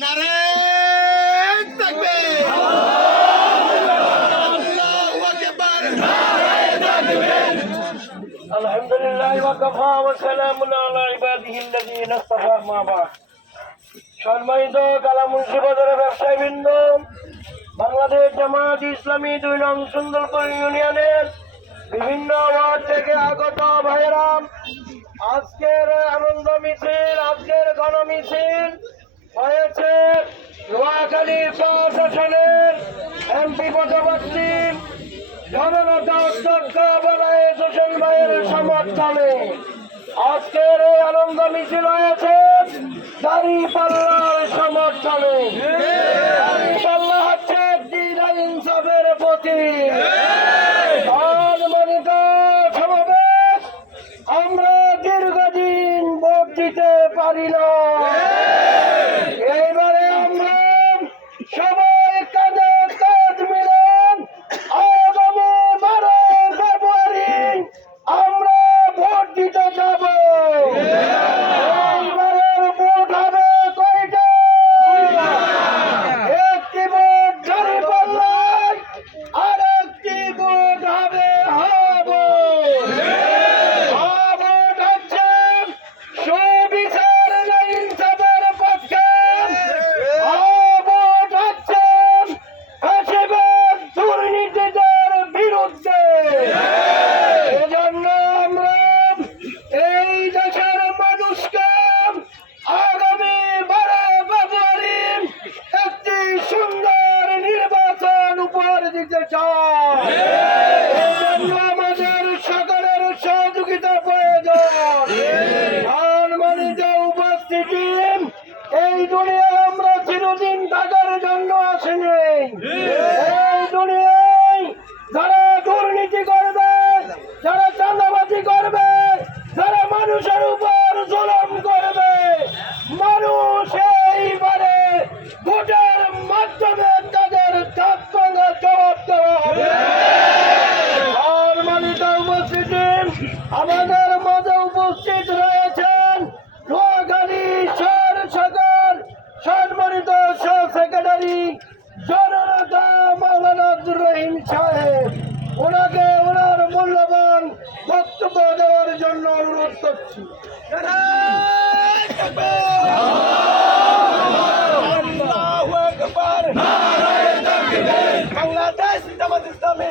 নারায়ণ তাকবীর, আল্লাহু আকবার। আলহামদুলিল্লাহ ওয়া কাফা ওয়া সালামুন আলা ইবাদিহিল্লাযীনা ইসতাফা, মা বা'দ। সম্মানিত কালামুন্সি বাজারের ব্যবসায়ীবৃন্দ, বাংলাদেশ জামায়াত ইসলামী ২ নং সুন্দরপুর ইউনিয়নের বিভিন্ন ওয়ার্ড থেকে আগত ভাইয়েরা, আজকের আনন্দ মিছিল, আজকের গণমিছিল হয়েছে নোয়াখালী প্রশাসনের এমপি পদপ্রার্থী জননেতা অধ্যক্ষ বেলায়েত হোসেন ভাইয়ের সমর্থনে। আজকের এই আনন্দ মিছিল হয়েছে দাঁড়িপাল্লার সমর্থনে। দাঁড়িপাল্লা হচ্ছে দ্বীন ইনসাফের প্রতীক। সম্মানিত সমাবেশ, আমরা দীর্ঘদিন ভোট দিতে পারি না, এইবারে আমরা সবাই কাঁধে কাঁধ মিলে আগামী 12 ফেব্রুয়ারি আমরা ভোট দিতে যাব। এইবারের ভোট হবে কয়টা? একটি ভোট দাঁড়িপাল্লায়, আর একটি ভোট হবে হাবো। ভোট হচ্ছে সুবিচার ইনসাফের পক্ষে, ভোট হচ্ছে ফ্যাসিবাদ দুর্নীতিদের বিরুদ্ধে। এজন্য আমরা এই দেশের মানুষকে আগামী 12 ফেব্রুয়ারি একটি সুন্দর নির্বাচন উপহার দিতে চাই। এজন্য আমাদের সকলের সহযোগিতা প্রয়োজন। সম্মানিত উপস্থিতি, এই দুনিয়ায় আমরা চিরদিন থাকার জন্য আসিনি। এই দুনিয়ায় যারা দুর্নীতি করবে, যারা চাঁদাবাজি করবে, যারা মানুষের উপর জুলুম করবে, মানুষ এইবারে ভোটের মাধ্যমে তাদের তৎপর জবাব দেওয়া হবে। সম্মানিত উপস্থিতি, আমাদের মাঝে উপস্থিত রয়েছেন নোয়াখালী শহর শাখার সম্মানিত সেক্রেটারি জননেতা মাওলানা আব্দুর রহিম সাহেব। ওনাকে ওনার মূল্যবান বক্তব্য দেওয়ার জন্য অনুরোধ করছি। নারায়ণ তাকবীর, আল্লাহু আকবার। বাংলাদেশ জামাত ইসলামী